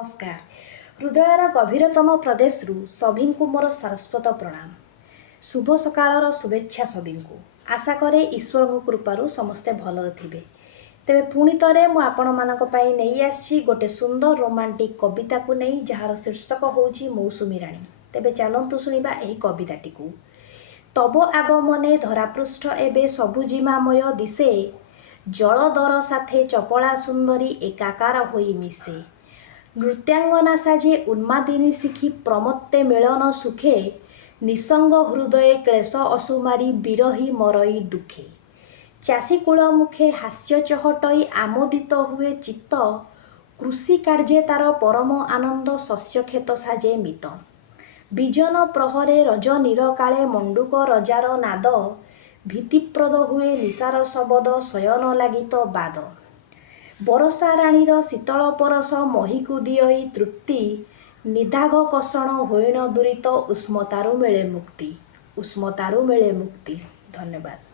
नमस्कार। हृदयर गभीरतम प्रदेश सभी को मोर सारस्वत प्रणाम। शुभ सकाळर शुभेच्छा सभी को। आशा करे ईश्वर को कृपारू समस्ते भल थे। तेरे पुणी थे मुझे नहीं आसी गोटे सुंदर रोमांटिक कविता को नहीं जार शीर्षक होची मौसुमी राणी। तेबे चलतु शुणा यही कविताटी को। तब आगमने धरापृष्ठ एबे सबुजिमामय दिशे, जलदर साथे चपला सुंदरी एकाकार होई मिसे। नृत्यांगना साजे उन्मादिनी शिखी प्रमत्ते मिलन सुखे, निसंग हृदय क्लेश असुमारी बिरही मरई दुखे। चाषी कूल मुखे हास्य चहटई आमोदित हुए चित्त, कृषि कार्ये तार परम आनंद शस्य क्षेत साजे मित। विजन प्रहरे रज निरकाले मंडूक रजार नाद, भीतिप्रद हुए निशार शबद शयन लागित बाद। बरसा राणीर शीतल परस महीकु दियई तृप्ति, निदाघ कषण होइण दुरित उष्मतारु मिले मुक्ति। धन्यवाद।